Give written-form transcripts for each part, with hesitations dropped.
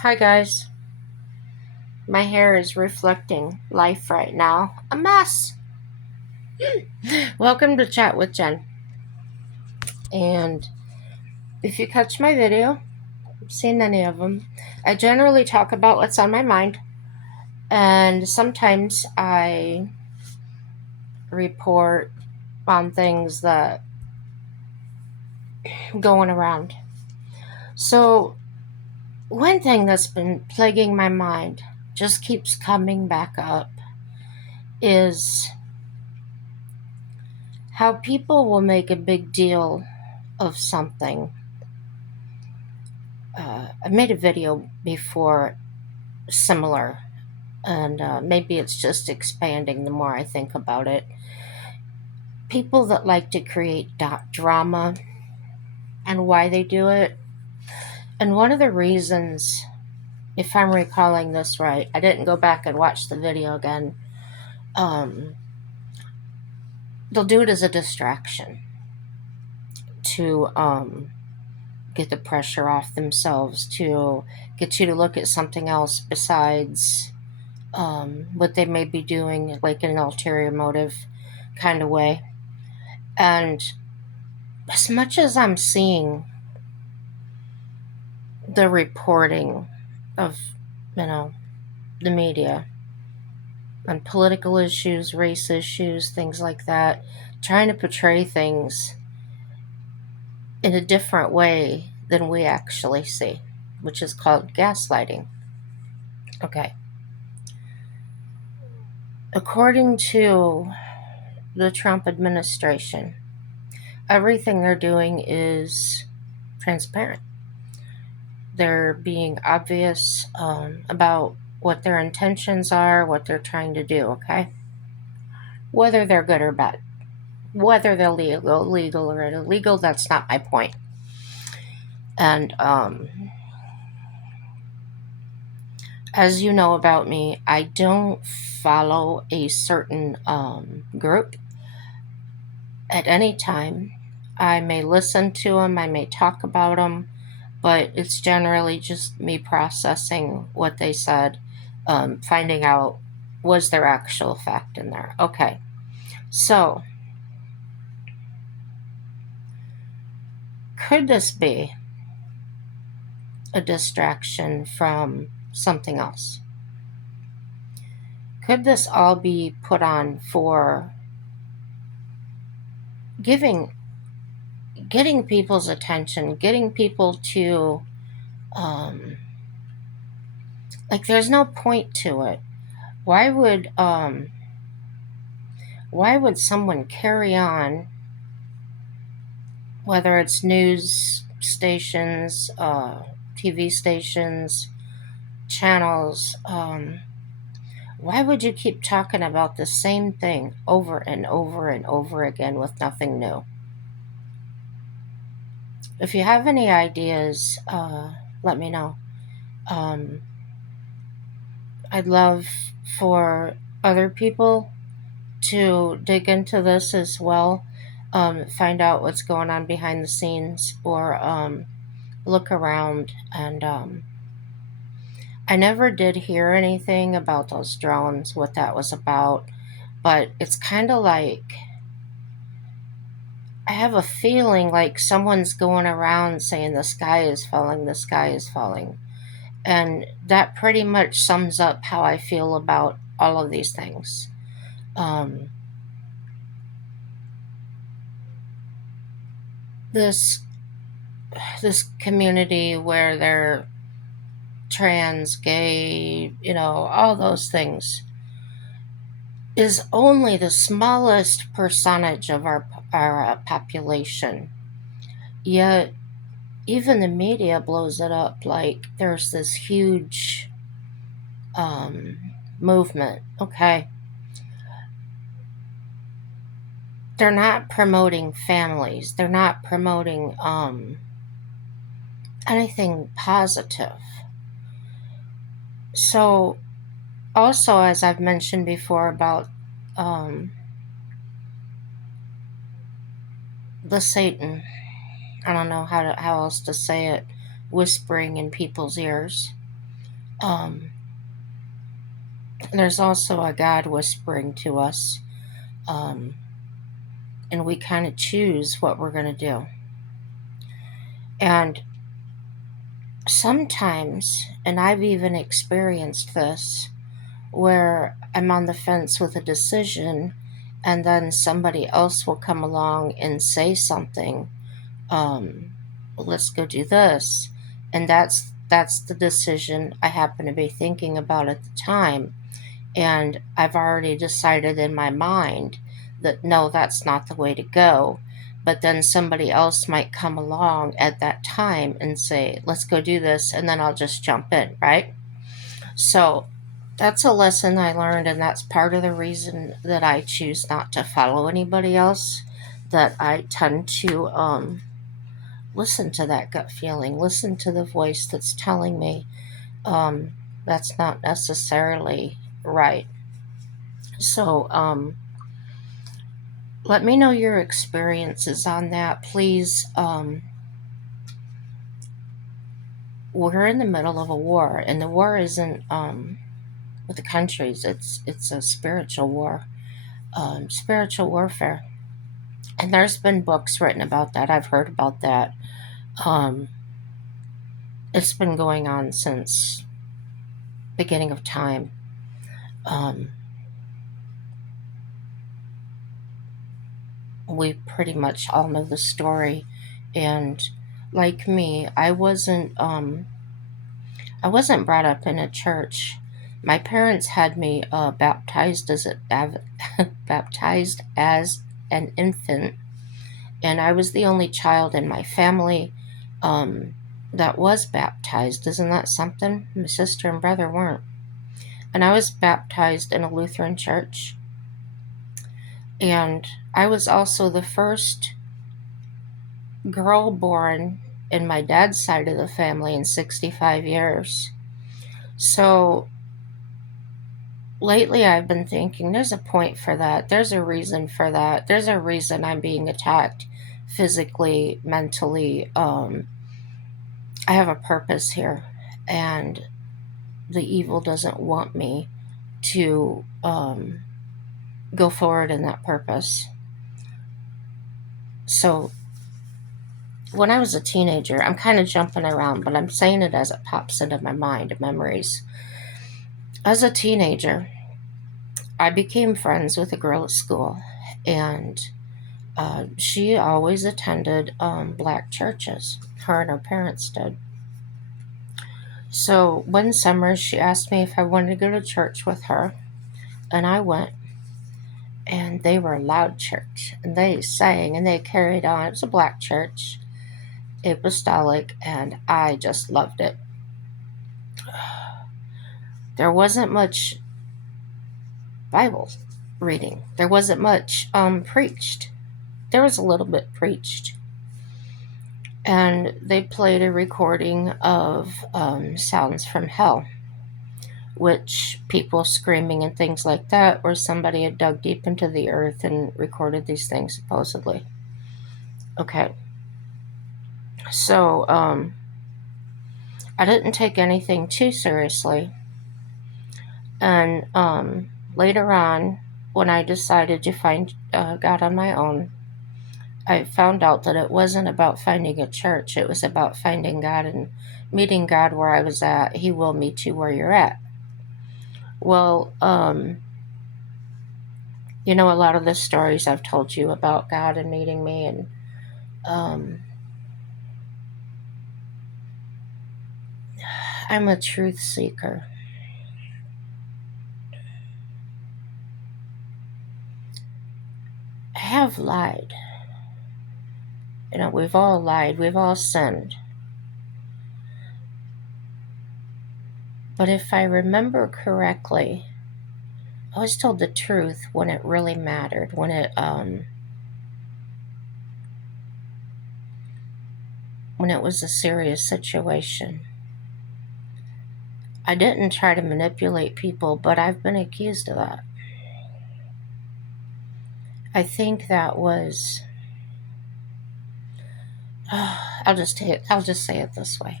Hi guys, my hair is reflecting life right now. A mess. Welcome to Chat with Jen. And if you catch my video, I've seen any of them, I generally talk about what's on my mind. And sometimes I report on things that going around. So one thing that's been plaguing my mind just keeps coming back up is how people will make a big deal of something. I made a video before similar, and maybe it's just expanding the more I think about it. People that like to create drama and why they do it. And one of the reasons, if I'm recalling this right, I didn't go back and watch the video again. Um, they'll do it as a distraction to get the pressure off themselves, to get you to look at something else besides what they may be doing, like in an ulterior motive kind of way. And as much as I'm seeing the reporting of, you know, the media on political issues, race issues, things like that, trying to portray things in a different way than we actually see, which is called gaslighting. Okay. According to the Trump administration, everything they're doing is transparent. They're being obvious about what their intentions are, what they're trying to do, okay? Whether they're good or bad. Whether they're legal or illegal, that's not my point. And as you know about me, I don't follow a certain group at any time. I may listen to them, I may talk about them, but it's generally just me processing what they said, finding out was there actual fact in there. Okay, so could this be a distraction from something else? Could this all be put on for giving, getting people's attention, getting people to, um, like, there's no point to it. Why would someone carry on, whether it's news stations, TV stations, channels? Why would you keep talking about the same thing over and over and over again with nothing new? If you have any ideas, let me know. Um, I'd love for other people to dig into this as well, find out what's going on behind the scenes, or look around. And I never did hear anything about those drones, what that was about, but it's kind of like I have a feeling like someone's going around saying the sky is falling, the sky is falling. And that pretty much sums up how I feel about all of these things. Um, this this community where they're trans, gay, all those things is only the smallest percentage of our population. Yet even the media blows it up like there's this huge um, movement. Okay, they're not promoting families. They're not promoting anything positive. So, also, as I've mentioned before about um, the Satan, I don't know how else to say it, whispering in people's ears. Um, there's also a God whispering to us, um, and we kind of choose what we're going to do. And sometimes, and I've even experienced this, where I'm on the fence with a decision, and then somebody else will come along and say something. Um, let's go do this, and that's the decision I happen to be thinking about at the time, and I've already decided in my mind that no, that's not the way to go. But then somebody else might come along at that time and say, let's go do this, and then I'll just jump in, right? So that's a lesson I learned, and that's part of the reason that I choose not to follow anybody else. That I tend to listen to that gut feeling, listen to the voice that's telling me um, that's not necessarily right. So let me know your experiences on that, please. We're in the middle of a war, and the war isn't with the countries. It's a spiritual war, spiritual warfare. And there's been books written about that. I've heard about that. Um, it's been going on since beginning of time. Um, we pretty much all know the story, and like me, I wasn't brought up in a church. My parents had me baptized as an infant, and I was the only child in my family um, that was baptized. Isn't that something? My sister and brother weren't, and I was baptized in a Lutheran church, and I was also the first girl born in my dad's side of the family in 65 years. So lately I've been thinking there's a point for that. There's a reason for that. There's a reason I'm being attacked physically, mentally. I have a purpose here, and the evil doesn't want me to go forward in that purpose. So when I was a teenager, I'm kind of jumping around, but I'm saying it as it pops into my mind, memories. As a teenager, I became friends with a girl at school, and she always attended black churches. Her and her parents did. So one summer, she asked me if I wanted to go to church with her, and I went. And they were a loud church, and they sang and they carried on. It was a black church, apostolic, and I just loved it. There wasn't much Bible reading. There wasn't much preached. There was a little bit preached. And they played a recording of Sounds from Hell, which people screaming and things like that, or somebody had dug deep into the earth and recorded these things, supposedly. Okay. So, I didn't take anything too seriously. And later on, when I decided to find God on my own, I found out that it wasn't about finding a church. It was about finding God and meeting God where I was at. He will meet you where you're at. Well, a lot of the stories I've told you about God and meeting me, and um, I'm a truth seeker. I have lied. We've all lied, we've all sinned. But if I remember correctly, I always told the truth when it really mattered, when it was a serious situation. I didn't try to manipulate people, but I've been accused of that. I think that was I'll just say it this way.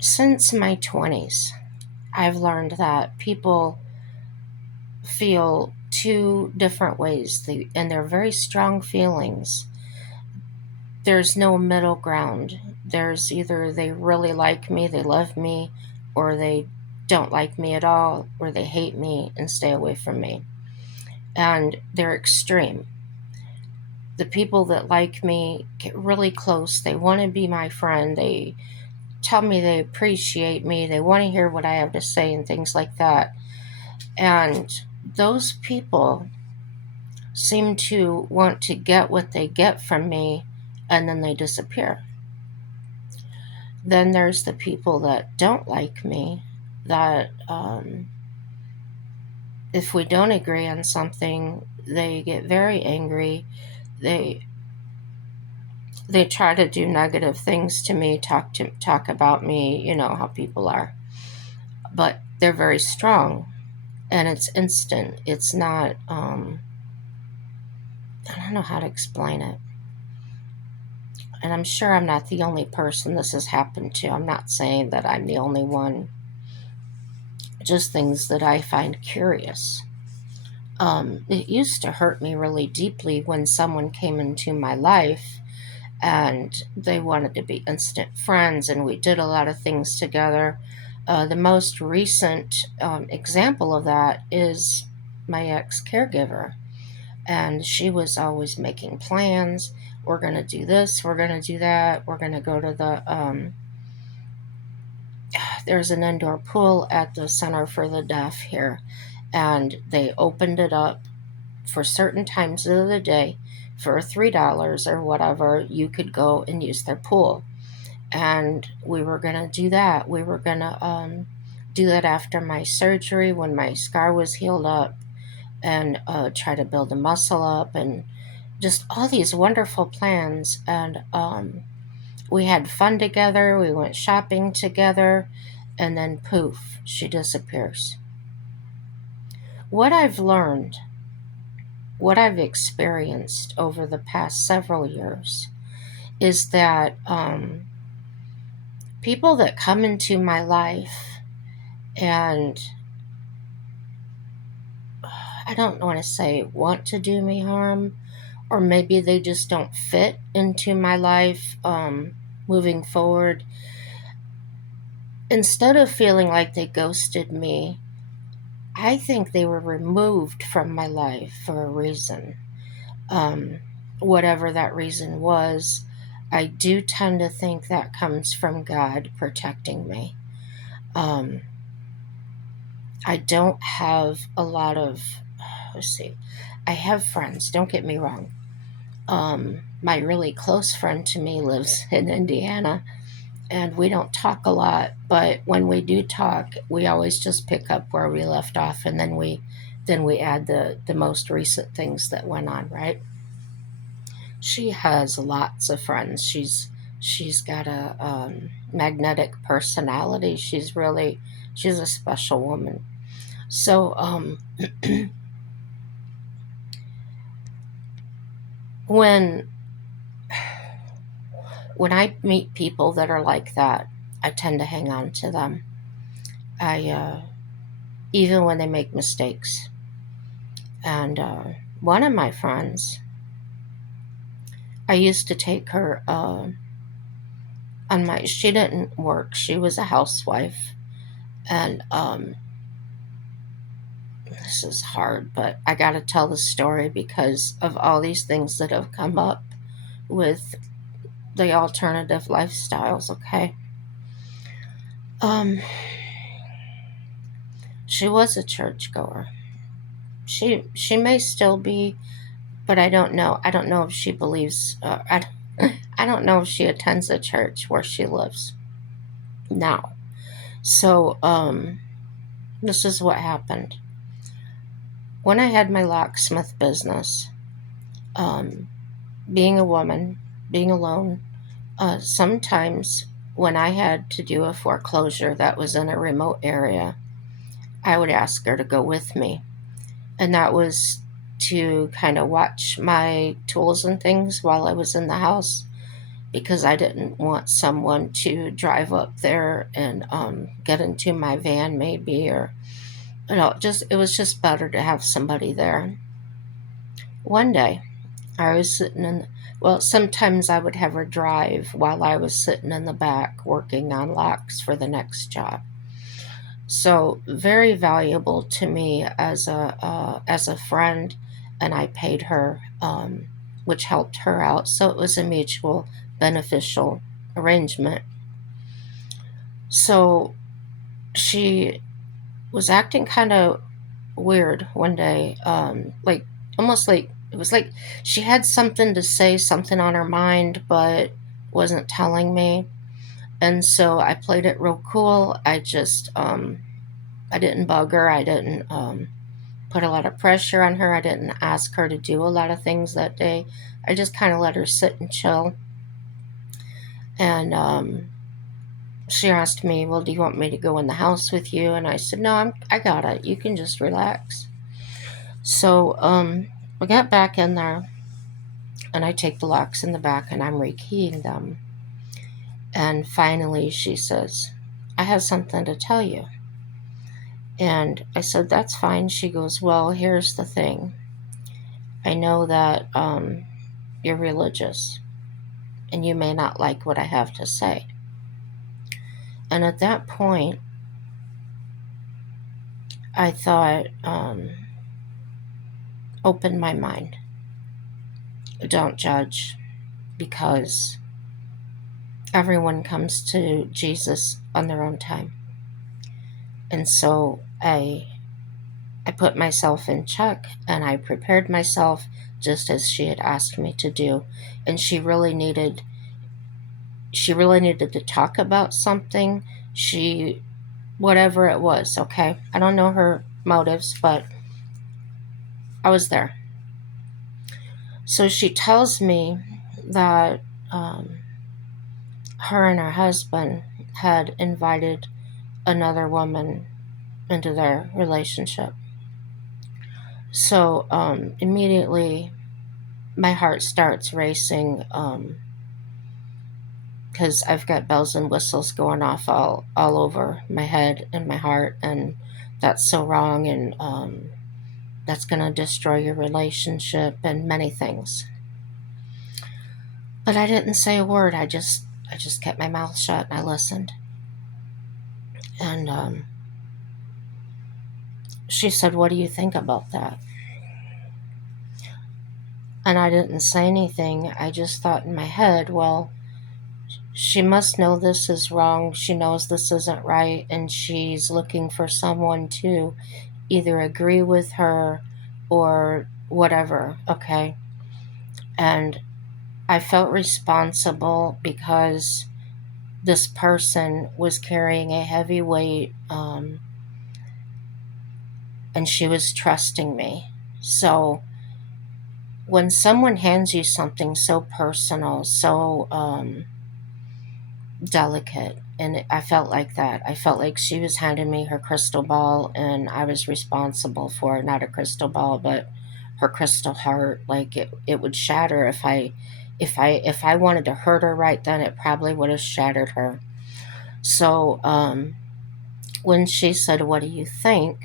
Since my 20s, I've learned that people feel two different ways, and they're very strong feelings. There's no middle ground. There's either they really like me, they love me, or they don't like me at all, or they hate me and stay away from me. And they're extreme. The people that like me get really close. They want to be my friend. They tell me they appreciate me. They want to hear what I have to say and things like that. And those people seem to want to get what they get from me and then they disappear. Then there's the people that don't like me, that if we don't agree on something, they get very angry. They they try to do negative things to me, talk about me, you know how people are. But they're very strong and it's instant. It's not I don't know how to explain it. And I'm sure I'm not the only person this has happened to. I'm not saying that I'm the only one. Just things that I find curious. It used to hurt me really deeply when someone came into my life and they wanted to be instant friends, and we did a lot of things together. The most recent example of that is my ex caregiver, and she was always making plans. We're going to do this, we're going to do that, we're going to go to there's an indoor pool at the Center for the Deaf here, and they opened it up for certain times of the day for $3 or whatever. You could go and use their pool, and we were gonna do that. We were gonna do that after my surgery when my scar was healed up, and try to build a muscle up, and just all these wonderful plans. And we had fun together. We went shopping together, and then poof, she disappears. What I've learned, what I've experienced over the past several years, is that people that come into my life, and I don't want to say want to do me harm, or maybe they just don't fit into my life moving forward, instead of feeling like they ghosted me, I think they were removed from my life for a reason. Um, Whatever that reason was, I do tend to think that comes from God protecting me. Um, I don't have a lot of, let's see, I have friends, don't get me wrong. My really close friend to me lives in Indiana, and we don't talk a lot, but when we do talk, we always just pick up where we left off, and then we add the most recent things that went on, right? She has lots of friends. She's got a magnetic personality. She's a special woman. So when when I meet people that are like that, I tend to hang on to them. I Even when they make mistakes. And one of my friends, I used to take her on my. She didn't work. She was a housewife, and this is hard, but I got to tell the story because of all these things that have come up with the alternative lifestyles. Okay, um, she was a churchgoer. She may still be, but I don't know. I don't know if she believes. I don't know if she attends a church where she lives now. So this is what happened when I had my locksmith business. Um, Being a woman, being alone, sometimes when I had to do a foreclosure that was in a remote area, I would ask her to go with me. And that was to kind of watch my tools and things while I was in the house. because I didn't want someone to drive up there and get into my van, maybe, or just it was just better to have somebody there. One day, I was sitting in. Well, sometimes I would have her drive while I was sitting in the back working on locks for the next job. So very valuable to me as a friend, and I paid her, which helped her out. So it was a mutual beneficial arrangement. So she was acting kind of weird one day, like almost like it was like she had something to say, something on her mind, but wasn't telling me. And so I played it real cool. I didn't bug her. I didn't put a lot of pressure on her. I didn't ask her to do a lot of things that day. I just kind of let her sit and chill. And she asked me, "Well, do you want me to go in the house with you?" And I said, "No, I got it. You can just relax." So we got back in there, and I take the locks in the back, and I'm rekeying them. And finally, she says, "I have something to tell you." And I said, "That's fine." She goes, "Well, here's the thing. I know that you're religious, and you may not like what I have to say." And at that point, I thought, open my mind. Don't judge, because everyone comes to Jesus on their own time. And so I put myself in check, and I prepared myself just as she had asked me to do. And she really needed to talk about something. She Whatever it was, okay? I don't know her motives, but I was there. So she tells me that um, her and her husband had invited another woman into their relationship. So immediately my heart starts racing, because I've got bells and whistles going off all over my head and my heart, and that's so wrong, and that's going to destroy your relationship and many things. But I didn't say a word. I just kept my mouth shut and I listened. And she said, "What do you think about that?" And I didn't say anything. I just thought in my head, well, she must know this is wrong. She knows this isn't right. And she's looking for someone to either agree with her or whatever. Okay. And I felt responsible because this person was carrying a heavy weight, and she was trusting me. So when someone hands you something so personal, so delicate, and I felt like that. I felt like she was handing me her crystal ball, and I was responsible for not a crystal ball, but her crystal heart. Like it would shatter if I wanted to hurt her right then, it probably would have shattered her. So when she said, "What do you think?"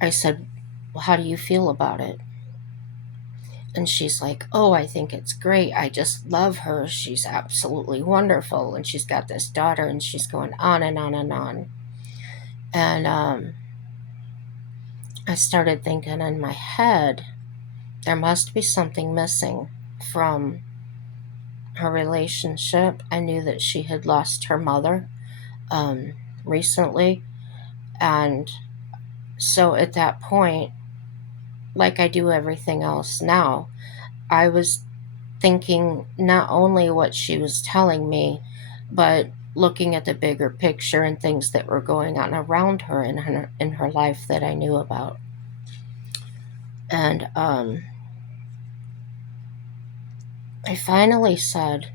I said, "Well, how do you feel about it?" And she's like, "Oh, I think it's great. I just love her. She's absolutely wonderful. And she's got this daughter," and she's going on and on and on. And I started thinking in my head, there must be something missing from her relationship. I knew that she had lost her mother um, recently. And so at that point, like I do everything else now, I was thinking not only what she was telling me, but looking at the bigger picture and things that were going on around her in her life that I knew about. And I finally said,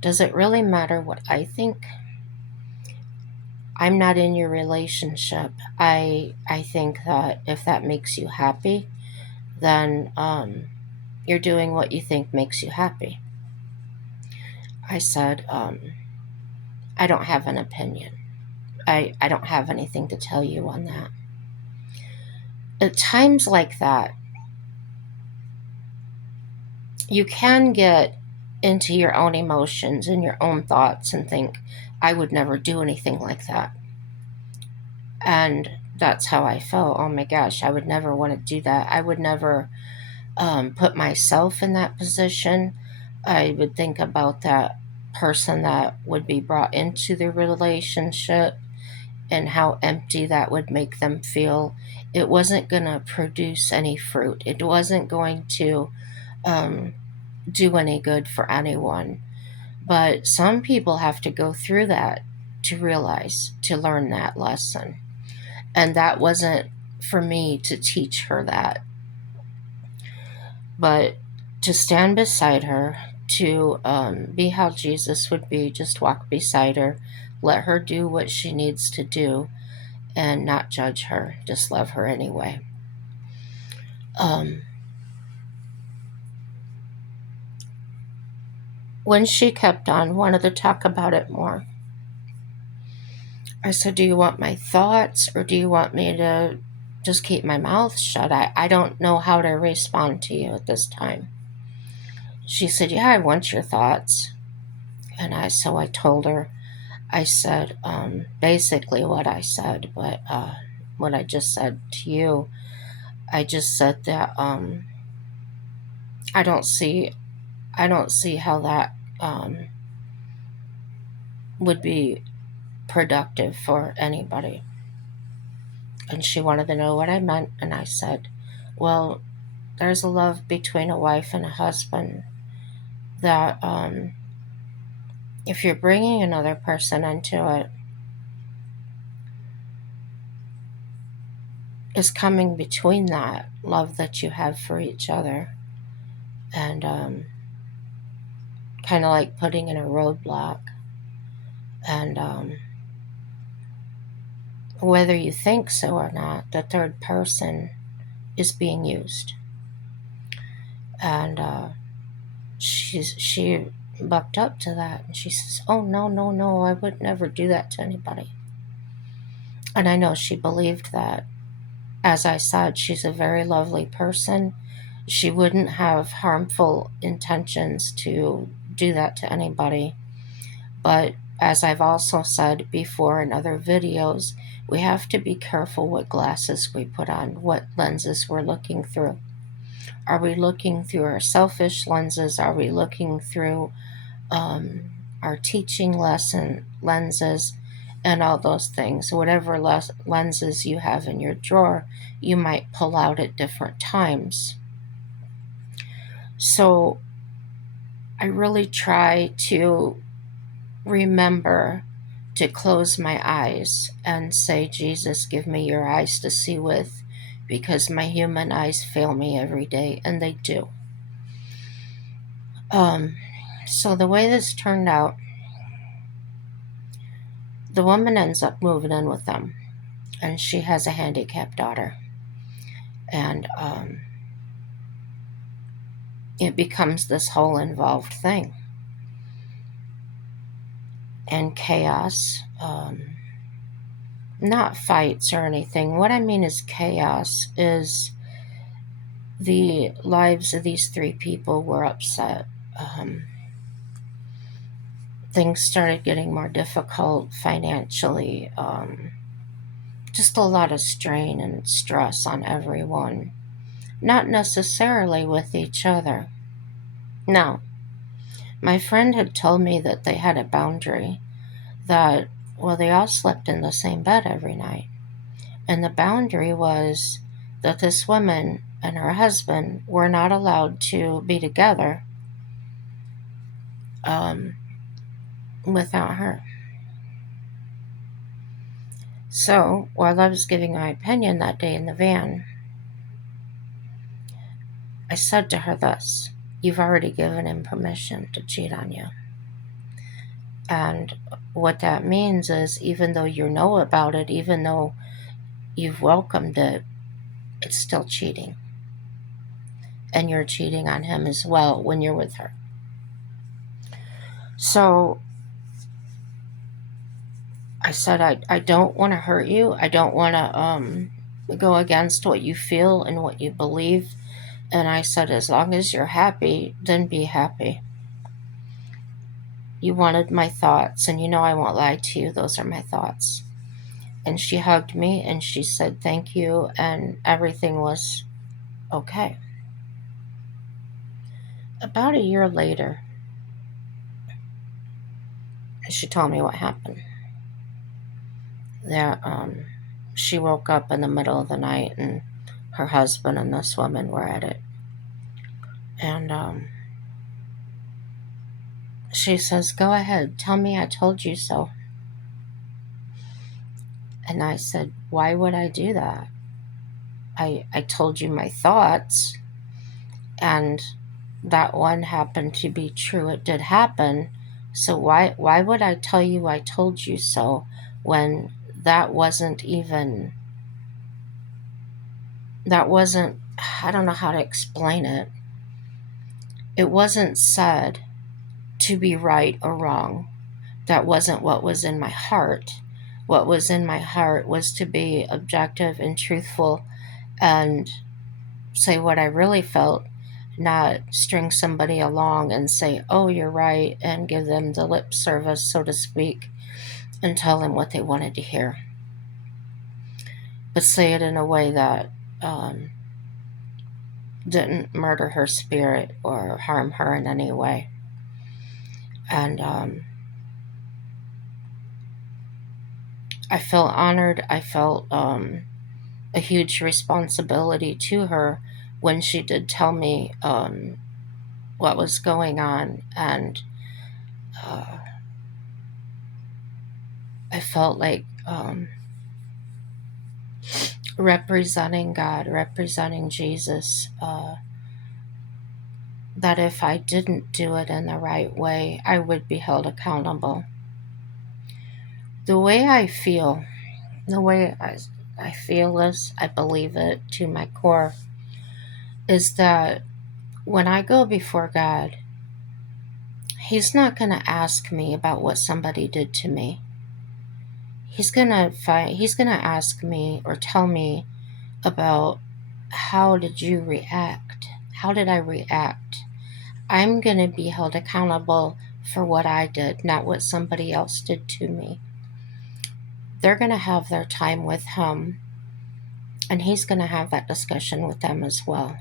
"Does it really matter what I think? I'm not in your relationship. I think that if that makes you happy, then you're doing what you think makes you happy." I said, I don't have an opinion. I don't have anything to tell you on that. At times like that, you can get into your own emotions and your own thoughts and think, I would never do anything like that. And that's how I felt. Oh my gosh, I would never want to do that. I would never put myself in that position. I would think about that person that would be brought into the relationship and how empty that would make them feel. It wasn't going to produce any fruit, it wasn't going to um, do any good for anyone. But some people have to go through that to realize, to learn that lesson. And that wasn't for me to teach her that, but to stand beside her, to be how Jesus would be, just walk beside her, let her do what she needs to do, and not judge her, just love her anyway. Um, when she kept on, wanted to talk about it more, I said, do you want my thoughts or do you want me to just keep my mouth shut? I don't know how to respond to you at this time. She said, yeah, I want your thoughts. So I told her, I said basically what I said, but what I just said to you, I just said that I don't see, I don't see how that would be productive for anybody. And she wanted to know what I meant, and I said, well, there's a love between a wife and a husband that if you're bringing another person into it, is coming between that love that you have for each other, and kind of like putting in a roadblock. And whether you think so or not, the third person is being used. And she bucked up to that, and she says, "Oh no, no, no! I would never do that to anybody." And I know she believed that. As I said, she's a very lovely person. She wouldn't have harmful intentions to do that to anybody. But as I've also said before in other videos, we have to be careful what glasses we put on, what lenses we're looking through. Are we looking through our selfish lenses? Are we looking through our teaching lesson lenses? And all those things. Whatever lenses you have in your drawer, you might pull out at different times. So I really try to remember to close my eyes and say, Jesus, give me your eyes to see with, because my human eyes fail me every day, and they do. So the way this turned out, the woman ends up moving in with them, and she has a handicapped daughter. And it becomes this whole involved thing. And chaos, not fights or anything. What I mean is chaos is the lives of these three people were upset. Things started getting more difficult financially. Just a lot of strain and stress on everyone. Not necessarily with each other. No. My friend had told me that they had a boundary that, well, they all slept in the same bed every night. And the boundary was that this woman and her husband were not allowed to be together without her. So, while I was giving my opinion that day in the van, I said to her this: you've already given him permission to cheat on you. And what that means is, even though you know about it, even though you've welcomed it, it's still cheating. And you're cheating on him as well when you're with her. So I said, I don't want to hurt you. I don't want to go against what you feel and what you believe. And I said, as long as you're happy, then be happy. You wanted my thoughts, and you know I won't lie to you. Those are my thoughts. And she hugged me and she said, thank you. And everything was okay. About a year later, she told me what happened. There, she woke up in the middle of the night and her husband and this woman were at it. And she says, go ahead, tell me I told you so. And I said, why would I do that? I told you my thoughts, and that one happened to be true. It did happen. So why would I tell you I told you so when that wasn't even that wasn't I don't know how to explain it. It wasn't said to be right or wrong. That wasn't what was in my heart. What was in my heart was to be objective and truthful and say what I really felt, not string somebody along and say, oh, you're right, and give them the lip service, so to speak, and tell them what they wanted to hear. But say it in a way that um, didn't murder her spirit or harm her in any way. And I felt honored. I felt a huge responsibility to her when she did tell me what was going on. And uh, I felt like representing God, representing Jesus, that if I didn't do it in the right way, I would be held accountable. The way I feel, the way I feel this, I believe it to my core, is that when I go before God, He's not going to ask me about what somebody did to me. He's gonna ask me or tell me about how did you react? How did I react? I'm going to be held accountable for what I did, not what somebody else did to me. They're going to have their time with Him, and He's going to have that discussion with them as well.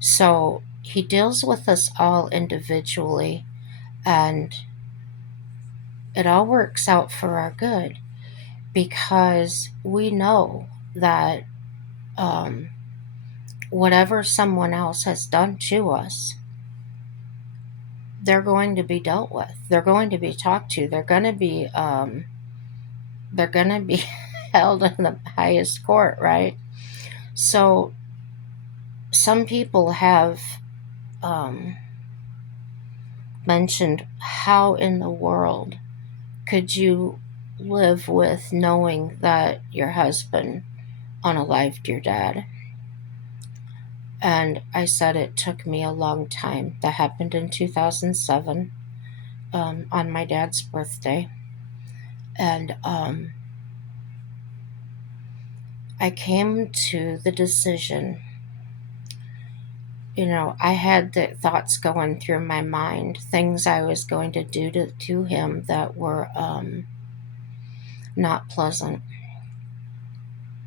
So He deals with us all individually, and it all works out for our good because we know that um, whatever someone else has done to us, they're going to be dealt with. They're going to be talked to. They're going to be held in the highest court, right? So some people have um, mentioned, how in the world could you live with knowing that your husband unalived your dad? And I said it took me a long time. That happened in 2007 on my dad's birthday. And I came to the decision. I had the thoughts going through my mind, things I was going to do to him that were not pleasant.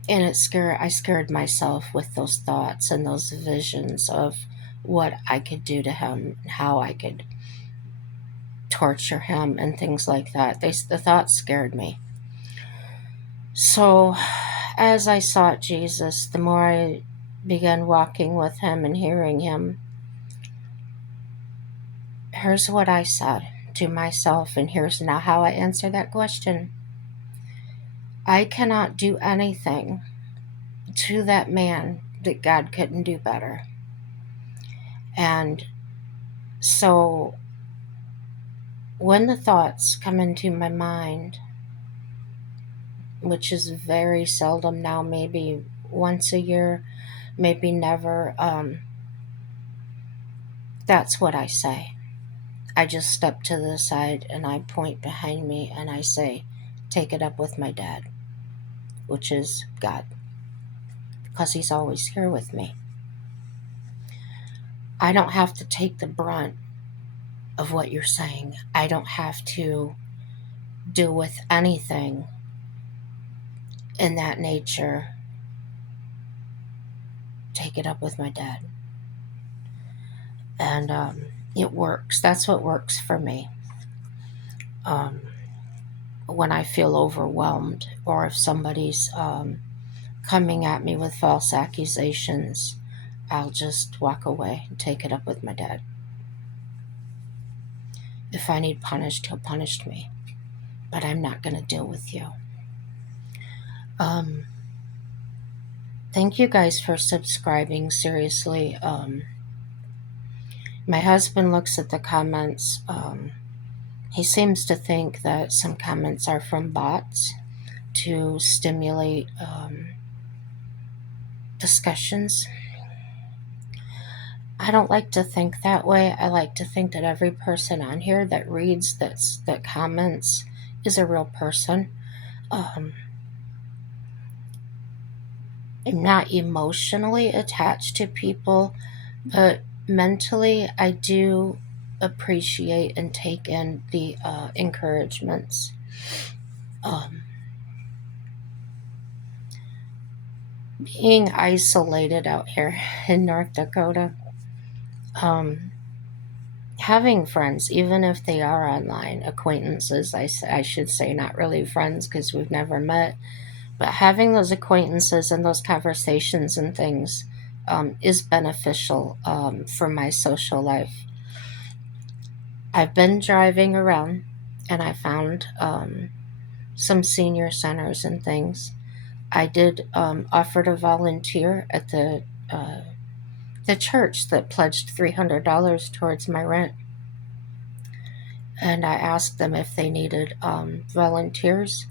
And I scared myself with those thoughts and those visions of what I could do to him, and how I could torture him and things like that. The thoughts scared me. So as I sought Jesus, the more I began walking with Him and hearing Him, here's what I said to myself, and here's now how I answer that question. I cannot do anything to that man that God couldn't do better. And so when the thoughts come into my mind, which is very seldom now, maybe once a year, maybe never, that's what I say. I just step to the side and I point behind me and I say, take it up with my dad, which is God, because he's always here with me. I don't have to take the brunt of what you're saying. I don't have to deal with anything in that nature. Take it up with my dad. And it works. That's what works for me. Um, when I feel overwhelmed, or if somebody's coming at me with false accusations, I'll just walk away and take it up with my dad. If I need punished, he'll punish me. But I'm not going to deal with you. Um, Thank you guys for subscribing. Seriously. My husband looks at the comments. He seems to think that some comments are from bots to stimulate discussions. I don't like to think that way. I like to think that every person on here that reads, that comments, is a real person. I'm not emotionally attached to people, but mentally I do appreciate and take in the encouragements. Um, Being isolated out here in North Dakota, um, having friends, even if they are online acquaintances, I should say, not really friends because we've never met, but having those acquaintances and those conversations and things is beneficial for my social life. I've been driving around and I found some senior centers and things. I did offer to volunteer at the church that pledged $300 towards my rent. And I asked them if they needed volunteers,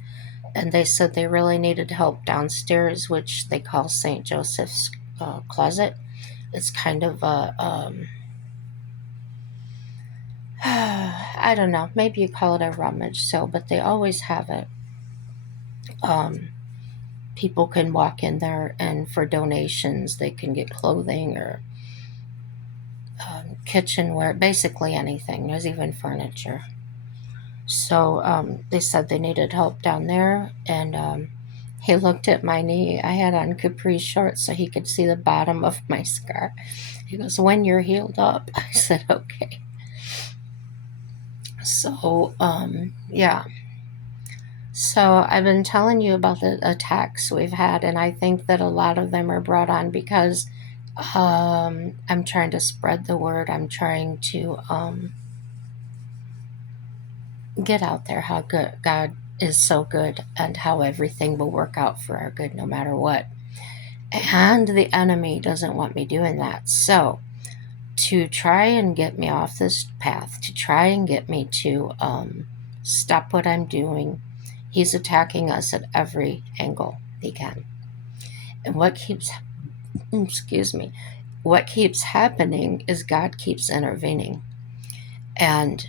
and they said they really needed help downstairs, which they call St. Joseph's Closet. It's kind of a, I don't know, maybe you call it a rummage sale, but they always have it. Um, People can walk in there, and for donations, they can get clothing or kitchenware, basically anything. There's even furniture. So they said they needed help down there, and he looked at my knee. I had on capri shorts so he could see the bottom of my scar. He goes, "When you're healed up." I said, "Okay." So, yeah. So I've been telling you about the attacks we've had, and I think that a lot of them are brought on because I'm trying to spread the word. I'm trying to get out there how good God is, so good, and how everything will work out for our good no matter what. And the enemy doesn't want me doing that. So, to try and get me off this path, to try and get me to stop what I'm doing, he's attacking us at every angle he can. And what keeps, excuse me, what keeps happening is God keeps intervening. And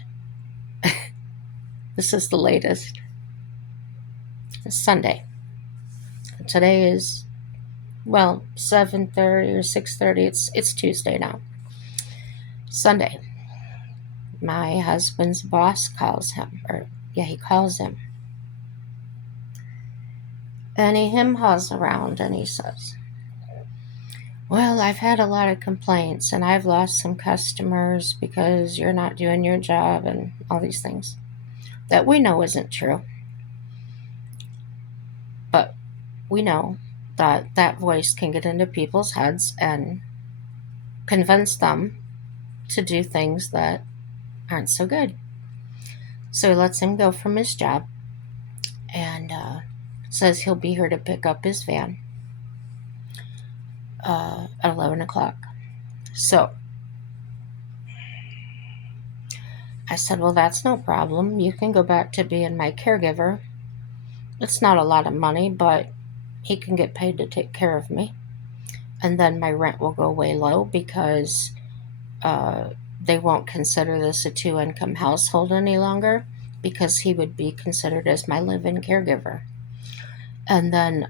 this is the latest. It's Sunday. Today is, well, 7:30 or 6:30. It's Tuesday now. Sunday. My husband's boss calls him, or yeah, he calls him. And he hem-haws around and he says, "Well, I've had a lot of complaints and I've lost some customers because you're not doing your job," and all these things that we know isn't true. But we know that that voice can get into people's heads and convince them to do things that aren't so good. So he lets him go from his job and says he'll be here to pick up his van at 11 o'clock. So I said, "Well, that's no problem. You can go back to being my caregiver. It's not a lot of money, but he can get paid to take care of me. And then my rent will go way low because they won't consider this a two-income household any longer because he would be considered as my live-in caregiver. And then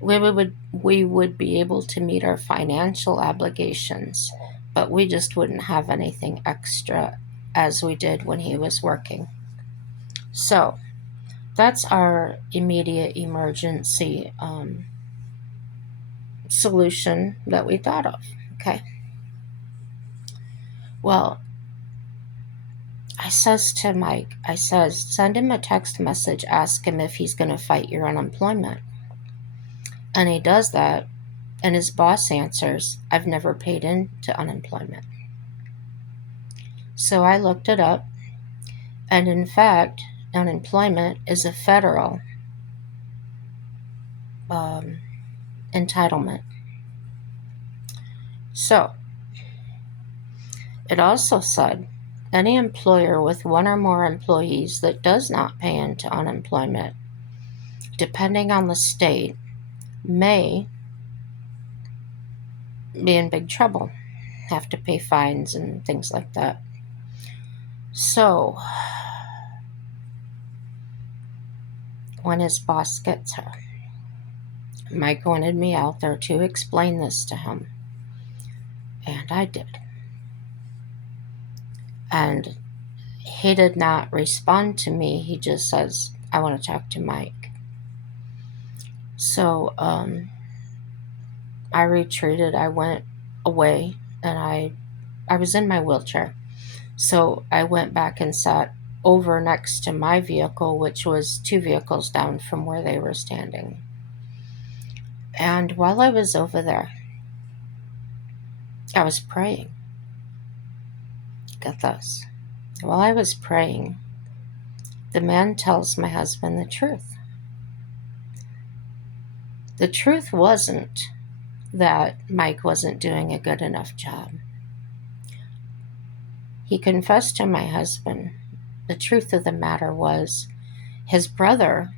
we would be able to meet our financial obligations, but we just wouldn't have anything extra as we did when he was working. So that's our immediate emergency solution that we thought of. Okay. Well, I says to Mike, I says, send him a text message, ask him if he's going to fight your unemployment. And he does that, and his boss answers, I've never paid into unemployment. So I looked it up, and in fact, unemployment is a federal um, entitlement. So it also said any employer with one or more employees that does not pay into unemployment, depending on the state, may be in big trouble, have to pay fines and things like that. So when his boss gets her, Mike wanted me out there to explain this to him, and I did. And he did not respond to me. He just says, I want to talk to Mike. So I retreated. I went away, and I was in my wheelchair. So I went back and sat over next to my vehicle, which was 2 vehicles down from where they were standing. And while I was over there, I was praying. Get this. While I was praying, the man tells my husband the truth. The truth wasn't that Mike wasn't doing a good enough job. He confessed to my husband the truth of the matter was his brother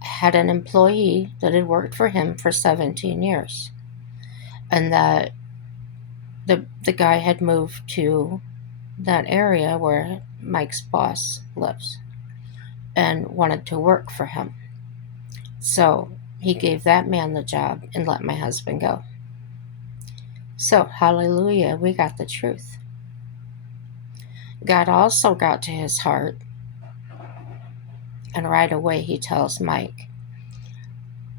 had an employee that had worked for him for 17 years, and that the guy had moved to that area where Mike's boss lives and wanted to work for him. So he gave that man the job and let my husband go. So, hallelujah, we got the truth. God also got to his heart, and right away he tells Mike,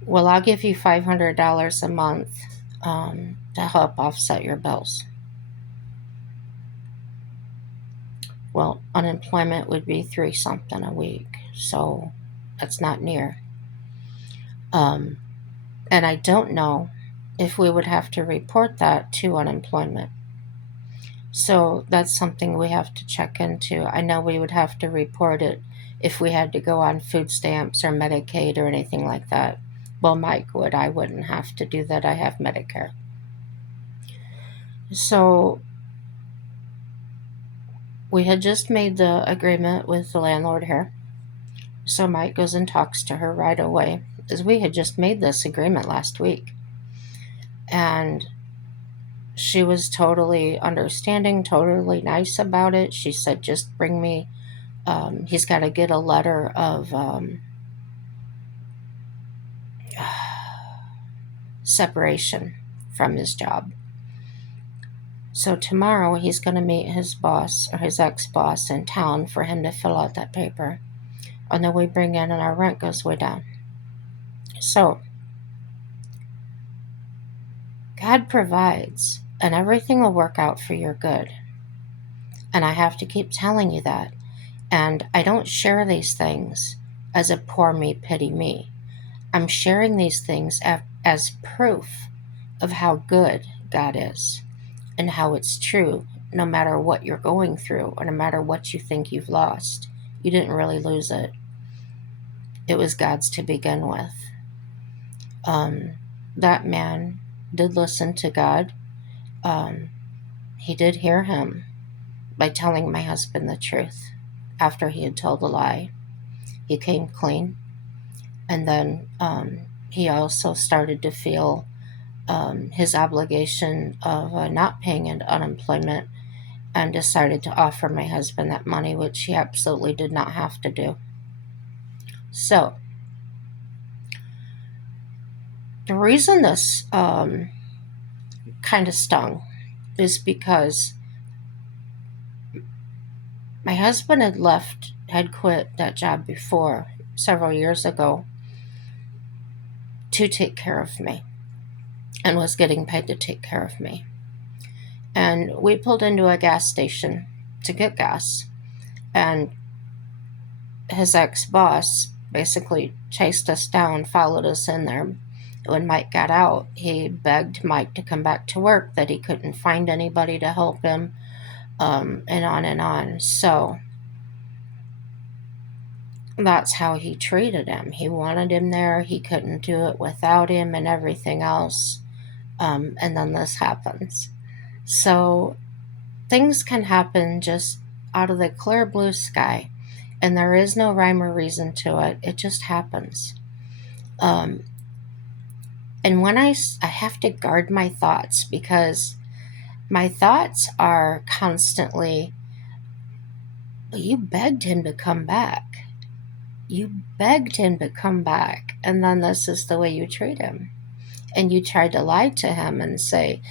well, I'll give you $500 a month to help offset your bills. Well, unemployment would be 3 something a week, so that's not near. And I don't know if we would have to report that to unemployment. So that's something we have to check into. I know we would have to report it if we had to go on food stamps or Medicaid or anything like that. Well, Mike would. I wouldn't have to do that. I have Medicare. So we had just made the agreement with the landlord here. So Mike goes and talks to her right away, as we had just made this agreement last week. And she was totally understanding, totally nice about it. She said, just bring me, he's got to get a letter of separation from his job. So tomorrow he's going to meet his boss or his ex-boss in town for him to fill out that paper. And then we bring in and our rent goes way down. So God provides, and everything will work out for your good. And I have to keep telling you that. And I don't share these things as a poor me, pity me. I'm sharing these things as proof of how good God is and how it's true no matter what you're going through or no matter what you think you've lost. You didn't really lose it. It was God's to begin with. That man did listen to God. He did hear him by telling my husband the truth after he had told a lie. He came clean. And then he also started to feel his obligation of not paying into unemployment, and decided to offer my husband that money, which he absolutely did not have to do. So, the reason this kind of stung is because my husband had quit that job before several years ago to take care of me and was getting paid to take care of me. And we pulled into a gas station to get gas, and his ex boss basically chased us down, followed us in there. When Mike got out, he begged Mike to come back to work, that he couldn't find anybody to help him, and on and on. So that's how he treated him. He wanted him there, he couldn't do it without him, and everything else. And then this happens. So things can happen just out of the clear blue sky, and there is no rhyme or reason to it. It just happens. Um, and when I have to guard my thoughts, because my thoughts are constantly, you begged him to come back. You begged him to come back, and then this is the way you treat him. And you tried to lie to him and say,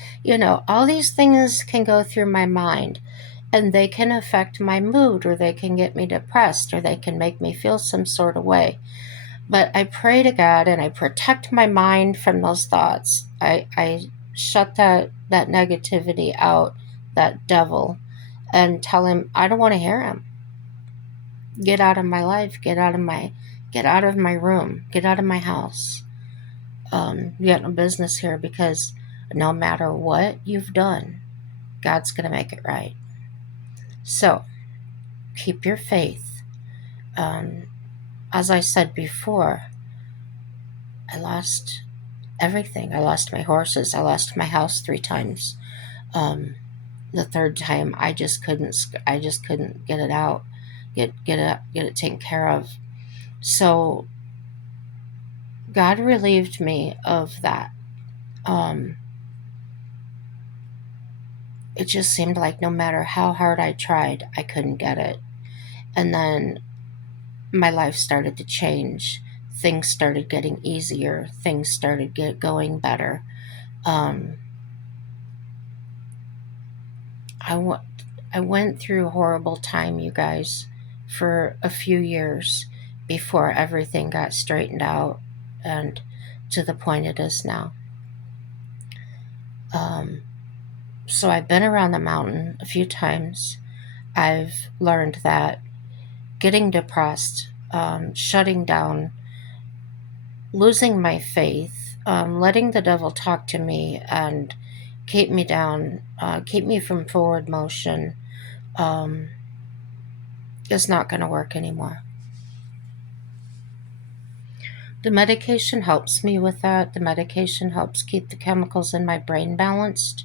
all these things can go through my mind, and they can affect my mood, or they can get me depressed, or they can make me feel some sort of way. But I pray to God and I protect my mind from those thoughts. I shut that negativity out, that devil, and tell him I don't want to hear him. Get out of my life, get out of my room, get out of my house. You got no business here, because no matter what you've done, God's going to make it right. So keep your faith. As I said before, I lost everything. I lost my horses. I lost my house 3 times. The third time, I just couldn't get it out, get it taken care of. So God relieved me of that. It just seemed like no matter how hard I tried, I couldn't get it. And then my life started to change. Things started getting easier. Things started going better. I went through a horrible time, you guys, for a few years before everything got straightened out and to the point it is now. So I've been around the mountain a few times. I've learned that getting depressed, shutting down, losing my faith, letting the devil talk to me and keep me down, keep me from forward motion, is not going to work anymore. The medication helps me with that. The medication helps keep the chemicals in my brain balanced.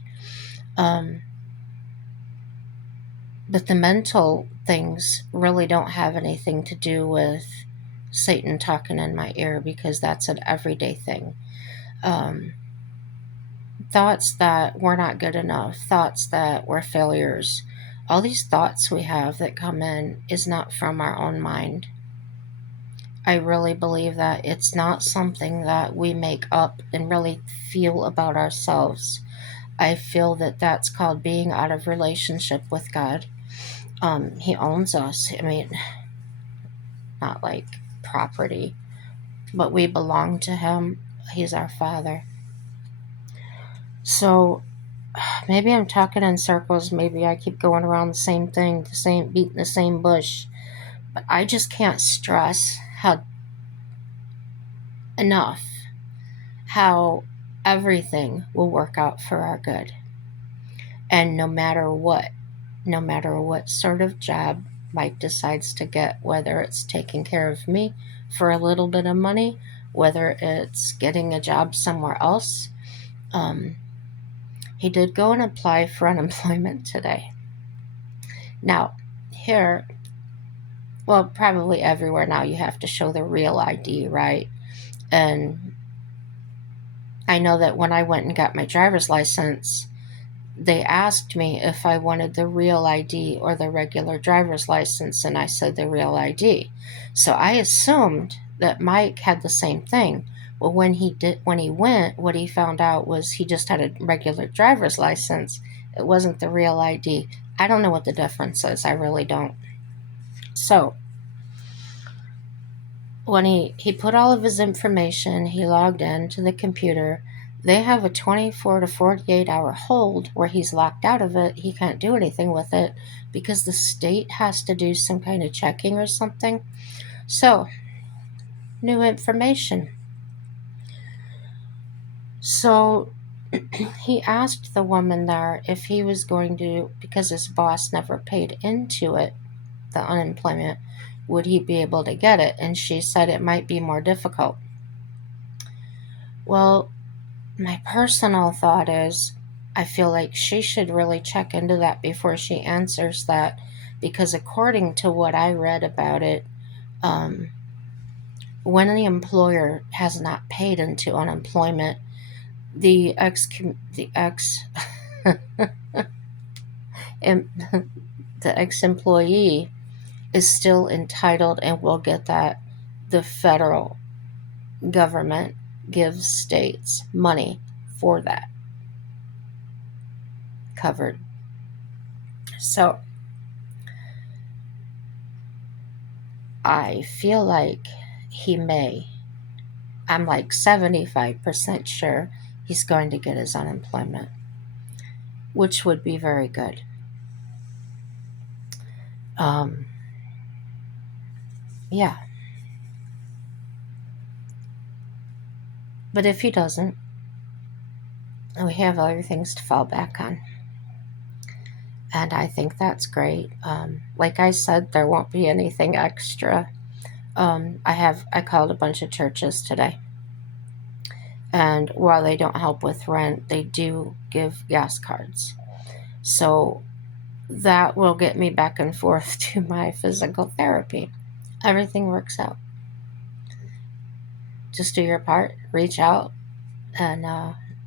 But the mental things really don't have anything to do with Satan talking in my ear, because that's an everyday thing. Thoughts that we're not good enough, thoughts that we're failures, all these thoughts we have that come in is not from our own mind. I really believe that it's not something that we make up and really feel about ourselves. I feel that that's called being out of relationship with God. He owns us. I mean, not like property, but we belong to him. He's our Father. So maybe I'm talking in circles. Maybe I keep going around the same thing, beating the same bush. But I just can't stress enough how everything will work out for our good. And no matter what sort of job Mike decides to get, whether it's taking care of me for a little bit of money, whether it's getting a job somewhere else. He did go and apply for unemployment today. Now, here, well, probably everywhere now, you have to show the real ID, right? And I know that when I went and got my driver's license, they asked me if I wanted the real ID or the regular driver's license, and I said the real ID. So I assumed that Mike had the same thing. Well, when he went, what he found out was he just had a regular driver's license. It wasn't the real ID. I don't know what the difference is. I really don't. So when he put all of his information, he logged in to the computer. They have a 24 to 48 hour hold where he's locked out of it. He can't do anything with it because the state has to do some kind of checking or something. So, new information. So, he asked the woman there if he was going to, because his boss never paid into it, the unemployment, would he be able to get it? And she said it might be more difficult. Well, my personal thought is I feel like she should really check into that before she answers that, because according to what I read about it, um, when the employer has not paid into unemployment, the ex em- the ex employee is still entitled and will get that. The federal government gives states money for that covered. So I feel like he may. I'm like 75% sure he's going to get his unemployment, which would be very good. Um, yeah. But if he doesn't, we have other things to fall back on. And I think that's great. Like I said, there won't be anything extra. I called a bunch of churches today. And while they don't help with rent, they do give gas cards. So that will get me back and forth to my physical therapy. Everything works out. Just do your part, reach out, and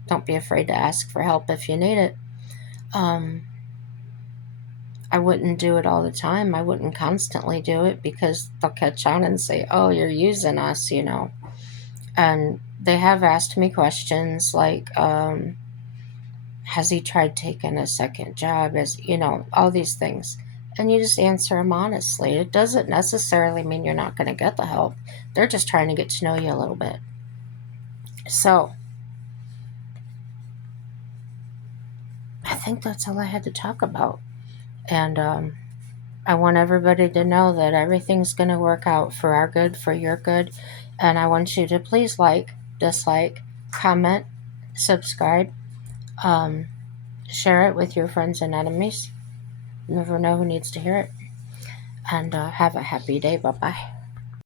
don't be afraid to ask for help if you need it. Um, I wouldn't do it all the time. I wouldn't constantly do it because they'll catch on and say, oh, you're using us. And they have asked me questions like, has he tried taking a second job? All these things. And you just answer them honestly. It doesn't necessarily mean you're not going to get the help. They're just trying to get to know you a little bit. So I think that's all I had to talk about. And I want everybody to know that everything's going to work out for our good, for your good. And I want you to please like, dislike, comment, subscribe, um, share it with your friends and enemies. You never know who needs to hear it. And have a happy day. Bye bye.